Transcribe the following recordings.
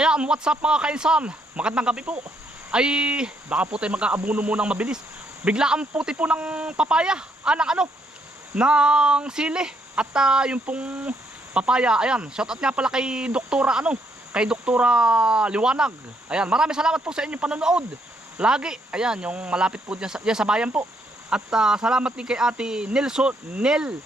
Ayan, what's up mga kainsan? Magandang gabi po. Ay, baka po tayo mag-aabuno munang mabilis. Biglaan puti po ng papaya. Ah, ng ano? Ng sili. At ah, yung pong papaya, ayan. Shoutout nga pala kay Doktora ano? Kay Doktora Liwanag. Ayan, maraming salamat po sa inyong panonood. Lagi. Ayan, yung malapit po dyan sa, dyan sa bayan po. At ah, salamat din kay Ate Nelson, Nel,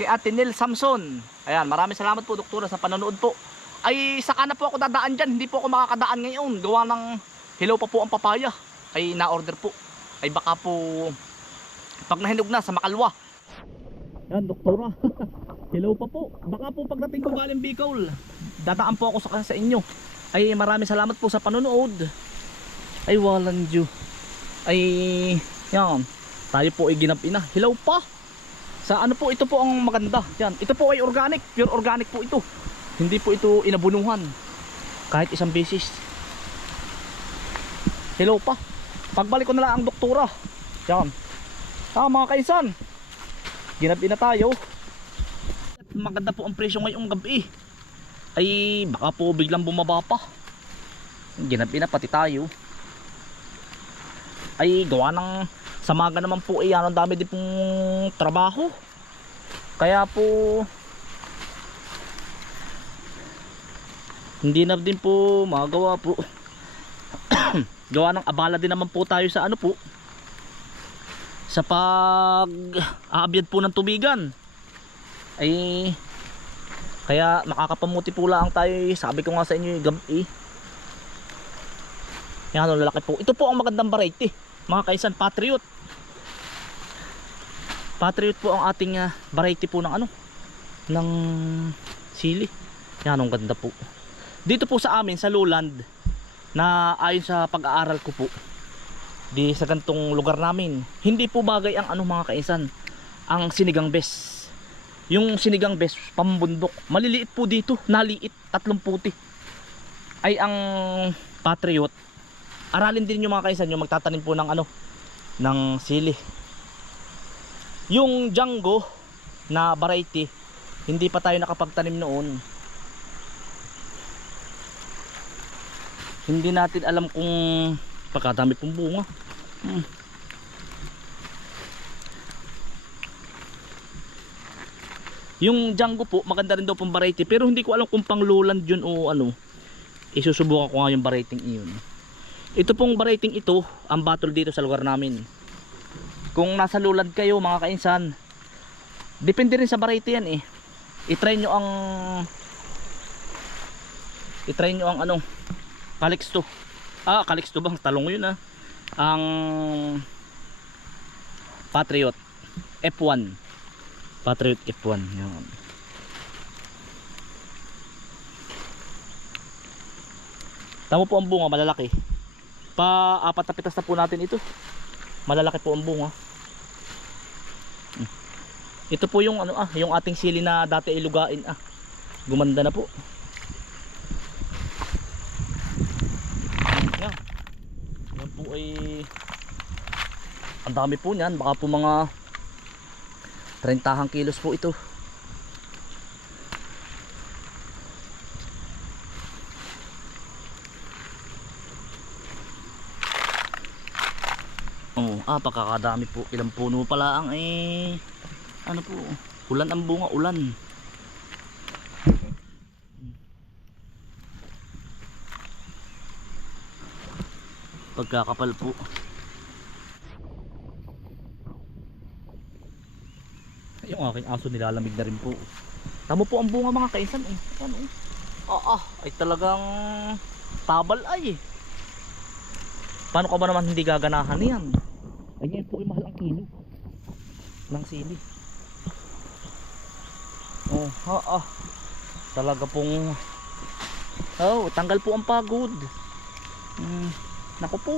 kay Ate Nel Samson. Ayan, maraming salamat po Doktora sa panonood po ay saka na po ako dadaan dyan. Hindi po ako makakadaan ngayon. Gawa ng hilaw pa po ang papaya. Ay na-order po. Ay baka po pag nahinog na sa makalwa. Yan doktora hilaw pa po. Baka po pagdating ko galing Bicol dadaan po ako sa, sa inyo. Ay maraming salamat po sa panonood. Ay walang Diyo ay yan. Tayo po ay ginapi na hilaw pa. Sa ano po ito po ang maganda. Yan ito po ay organic. Pure organic po ito hindi po ito inabunuhan kahit isang beses. Hello pa. Pagbalik ko na lang ang doktora. Yan. Ah mga kaisan ginabi na tayo. Maganda po ang presyo ngayong gabi. Ay baka po biglang bumaba pa. Ginabi na pati tayo. Ay gawa ng samaga naman po ay ano dami din pong trabaho. Kaya po hindi na din po magawa po. Gawa ng abala din naman po tayo sa ano po. Sa pag aabyad po ng tubigan. Ay kaya makakapamuti po lang tayo eh. sabi ko nga sa inyo yung gabi yan ano lalaki po. Ito po ang magandang variety mga kaisan patriot. Patriot po ang ating ah, variety po ng ano ng sili. Yan ang ganda po dito po sa amin sa lowland na ayon sa pag-aaral ko po di sa gantong lugar namin hindi po bagay ang ano mga kaisan ang sinigang bes. Yung sinigang bes pambundok. Maliliit po dito naliit tatlong puti. Ay ang patriot aralin din yung mga kaisan yung magtatanim po ng ano ng sili. Yung Django na variety hindi pa tayo nakapagtanim noon hindi natin alam kung pagkadami pong bunga. Hmm. yung Django po maganda rin daw pong variety pero hindi ko alam kung pang lowland yun o ano. Isusubukan ko nga yung variety iyon. Ito pong variety ito ang battle dito sa lugar namin. Kung nasa lowland kayo mga kainsan depende rin sa variety yan eh. Itry nyo ang itry nyo ang ano Calixto. Ah, Calixto bang talong yun ah. Ang Patriot F1. Patriot F1. Yan. Tama po ang bunga, malalaki. Pa apat na pitas na po natin ito. Malalaki po ang bunga. Hmm. Ito po yung ano ah, yung ating sili na dati ilugain ah. Gumanda na po. Yan. Yan po ay ang dami po niyan. Baka po mga 30 kilos po ito. Oh, ah, pakakadami po. Ilang puno pala ang eh ano po, ulan ang bunga, ulan. pagkakapal po yung aking aso nilalamig na rin po tamo po ang bunga mga kainsan eh. ano eh. ah ah ay talagang tabal ay eh. paano ka ba naman hindi gaganahan yan ay yan po ay mahal ang kilo ng sili oh ha ah talaga pong oh tanggal po ang pagod hmm Naku po.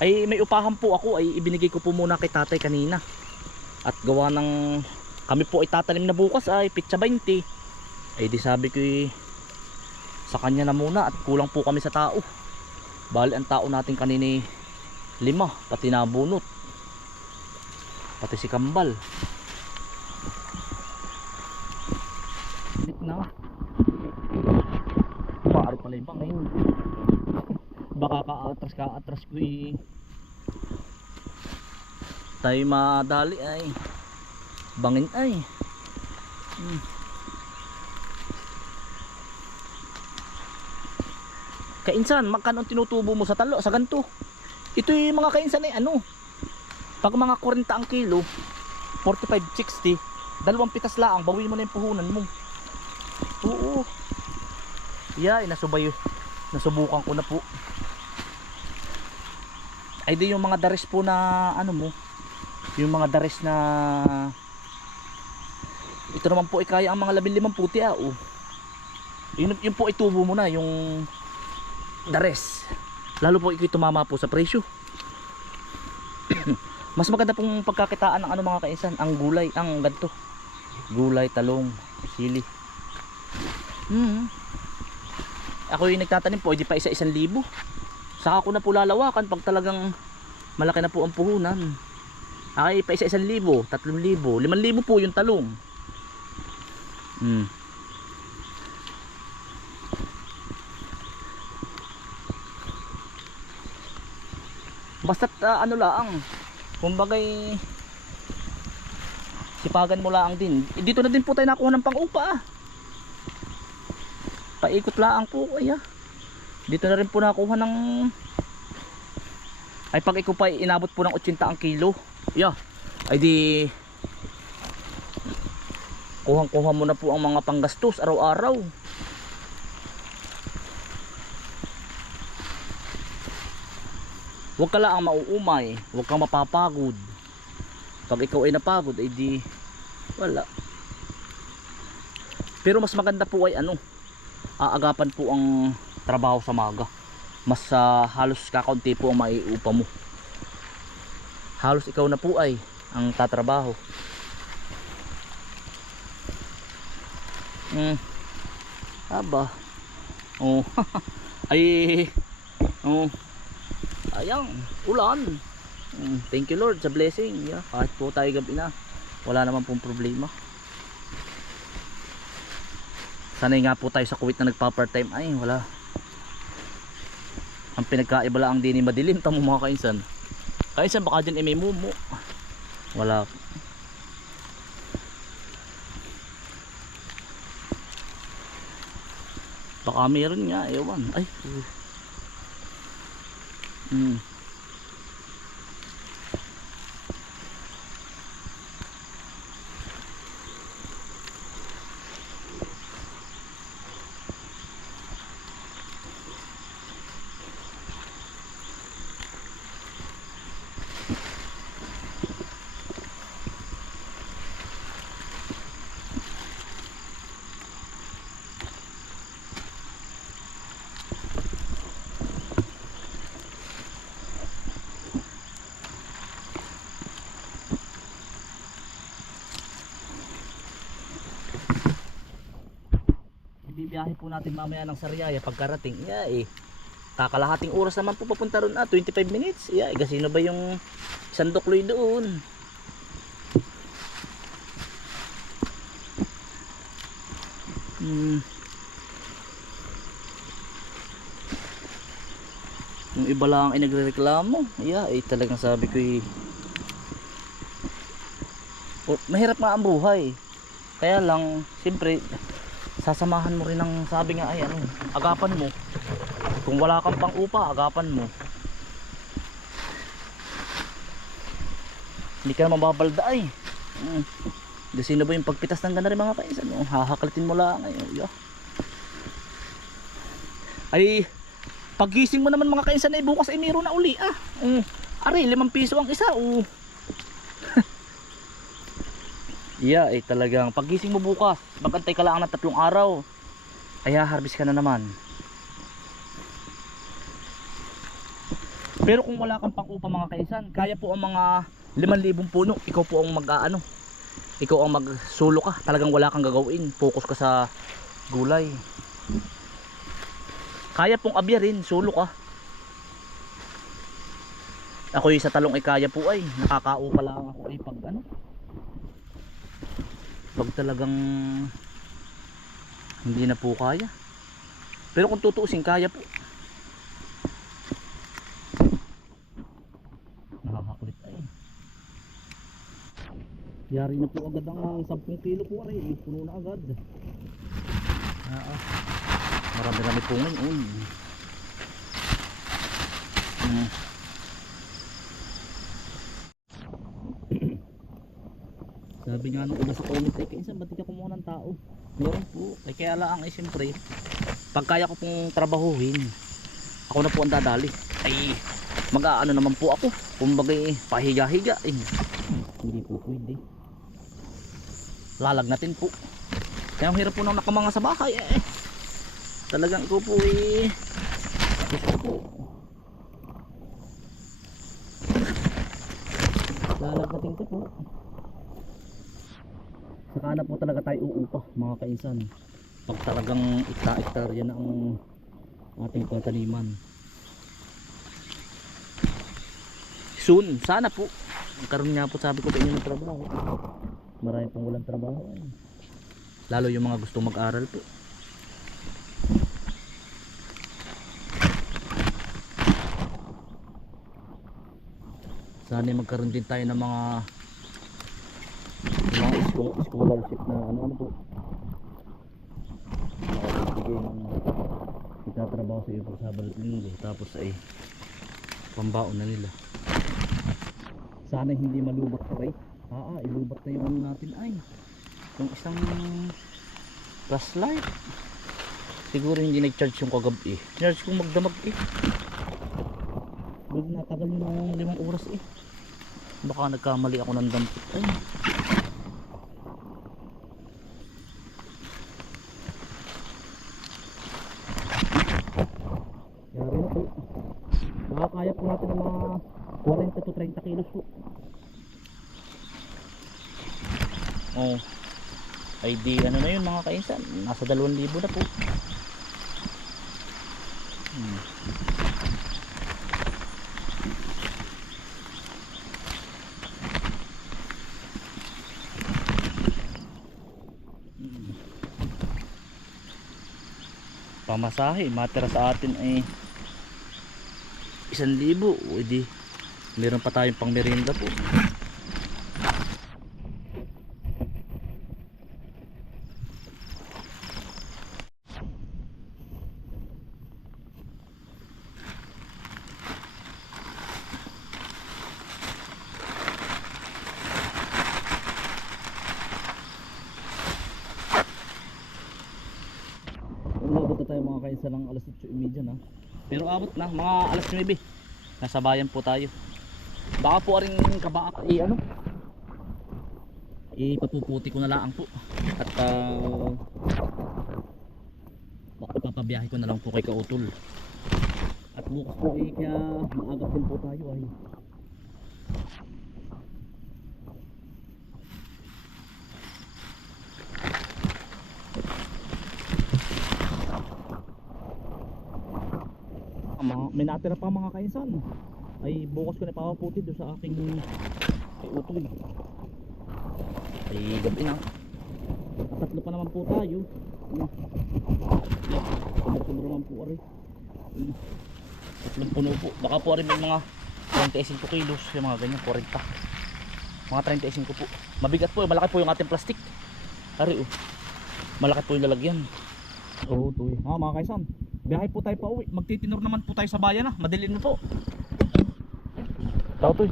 Ay may upahan po ako ay ibinigay ko po muna kay tatay kanina. At gawa ng kami po ay tatanim na bukas ay pitsa 20. Ay di sabi ko eh, sa kanya na muna at kulang po kami sa tao. Bali ang tao natin kanina eh, lima pati nabunot. Pati si Kambal. na. Paaro pala yung bangin. Baka ka-atras ka-atras ko eh. Tayo madali ay. Bangin ay. Hmm. Kainsan, magkano tinutubo mo sa talo, sa ganto? Ito yung mga kainsan ay ano? Pag mga 40 ang kilo, 45, 60, dalawang pitas laang, bawi mo na yung puhunan mo. Oo. Yeah, nasubay, nasubukan ko na po. Ay di yung mga dares po na ano mo, yung mga dares na ito naman po ay kaya ang mga labing limang puti ah, oh. Yun, yun po itubo mo na, yung dares. Lalo po ikaw tumama po sa presyo. Mas maganda pong pagkakitaan ng ano mga kaisan, ang gulay, ang ganto. Gulay, talong, sili. Hmm. Ako yung nagtatanim po, hindi pa isa isang libo. Saka ko na po lalawakan pag talagang malaki na po ang puhunan. Ay, pa isa isang libo, tatlong libo, limang libo po yung talong. Hmm. Basta't ah, ano lang, kumbagay sipagan mo lang din. Eh, dito na din po tayo nakuha ng pang-upa. ah. Paikot lang po ay ah. Dito na rin po nakuha ng ay pag ikaw pa inabot po ng 80 ang kilo. Yeah. Ay di kuhang-kuha mo na po ang mga panggastos araw-araw. Huwag ka lang mauumay, huwag kang mapapagod. Pag ikaw ay napagod, ay di wala. Pero mas maganda po ay ano, aagapan po ang trabaho sa maga. Mas ah, halos kakaunti po ang maiupa mo. Halos ikaw na po ay ang tatrabaho. Hmm. Aba. Oh. ay. Oh. Ayang, ulan. Mm, thank you Lord sa blessing. Yeah, kahit po tayo gabi na, wala naman pong problema. Sanay nga po tayo sa Kuwait na nagpa-part time. Ay, wala. Ang pinagkaiba lang ang dini madilim. Tamo mga kainsan. Kainsan baka dyan ay may mumu. Wala. Baka meron nga. Ewan. Ay. uh. Hmm. Ibibiyahe po natin mamaya ng Sariaya pagkarating. Yeah, eh. Kakalahating oras naman po papunta ron. Ah, 25 minutes. Yeah, eh, sino ba yung sandokloy doon? Hmm. Yung iba lang ay nagrereklamo. Yeah, eh talagang sabi ko eh. Oh, mahirap nga ang buhay. Kaya lang, siyempre, sasamahan mo rin ng sabi nga ay ano, agapan mo. Kung wala kang pang upa, agapan mo. Hindi ka naman babalda ay. Mm. Kasi na ba yung pagpitas ng ganda rin mga kaisan? Oh, hahakalitin mo lang ay. Oh. Ay, pagising mo naman mga kaisan ay bukas ay meron na uli ah. Mm. Ari, limang piso ang isa. Oh. Iya, eh talagang pagising mo bukas, magantay ka lang ng tatlong araw. Ay harvest ka na naman. Pero kung wala kang pang-upa mga kaisan, kaya po ang mga 5,000 puno, ikaw po ang mag-aano. Ikaw ang magsulo ka, talagang wala kang gagawin. Focus ka sa gulay. Kaya pong abyarin, sulo ka. Ako yung sa talong ay kaya po ay, nakakaupa lang ako ay pag ano pag talagang Hindi na po kaya. Pero kung tutuusin, kaya po. Nakakakulit ay. Yari na po agad ang 10 kilo po ay. Puno na agad. Ah, ah. Marami-rami po ngayon. Hmm. Sabi nga nung iba sa comment ay kainsan ba't di ka kumuha ng tao? Meron po. Ay kaya lang ay siyempre pag kaya ko pong trabahuhin ako na po ang dadali. Ay mag-aano naman po ako. Kumbaga eh, pahiga-higa. Eh. Hindi po pwede. Lalagnatin po. Kaya ang hirap po nang nakamanga sa bahay eh. Talagang ko po eh. Gusto po. Lalagnatin ko po. Saka na po talaga tayo uupa mga kainsan. Pag talagang ikta-iktar yan ang ating pataniman. Soon, sana po. Karoon nga po sabi ko sa inyo ng trabaho. Marami pong walang trabaho. eh. Lalo yung mga gustong mag-aral po. Sana magkaroon din tayo ng mga scholarship na ano ano po? Makakabigay ng itatrabaho sa iyo po sa balik linggo tapos ay pambaon na nila. Sana hindi malubat pa rin ah ah ilubat na yung ano natin. Ay yung isang flashlight. Siguro hindi nag-charge yung kagabi eh. Charge kong magdamag eh. Natagal ng limang oras eh. Baka nagkamali ako ng dampot ay Yari na po. Baka kaya po natin ng mga 40 to 30 kilos po. Oh. Ay di ano na yun mga kainsan. Nasa 2,000 na po. Hmm. Hmm. pamasahe matira sa atin ay isang libo o di meron pa tayong pang merienda po. Tayo mga kainsa alas 8.30 na. Pero abot na mga alas 9 nasa bayan po tayo baka po rin kabaka eh ano? Ipapuputi ko na lang po. At uh, baka ipapabiyahe ko na lang po kay Kautol. At bukas po eh kaya maagap din po tayo ay. Mga, may natira pa mga kainsan ay bukas ko na papaputi doon sa aking kay utoy ay gabi na. Tatlo pa naman po tayo. Sobra naman po ari tatlong puno po. Baka po rin may mga 35 kilos. Yung mga ganyan 40 mga 35 po. Mabigat po malaki po yung ating plastic. Ari oh. Malaki po yung lalagyan. Oh, tuloy ah mga kaisan biyahe po tayo pa uwi. Magtitinor naman po tayo sa bayan na madalin na po tao to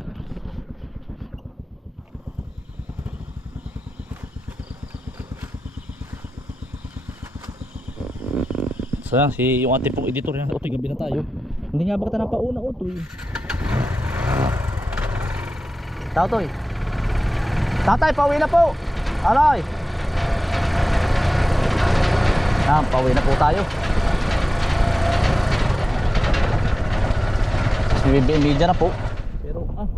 So yan, si yung ating pong editor yan. Utoy, gabi na tayo. Hindi nga ba kita napauna, Utoy? Tao to Tatay, pauwi na po. Alay. Yan, pauwi na po tayo. Mas media na po pero ah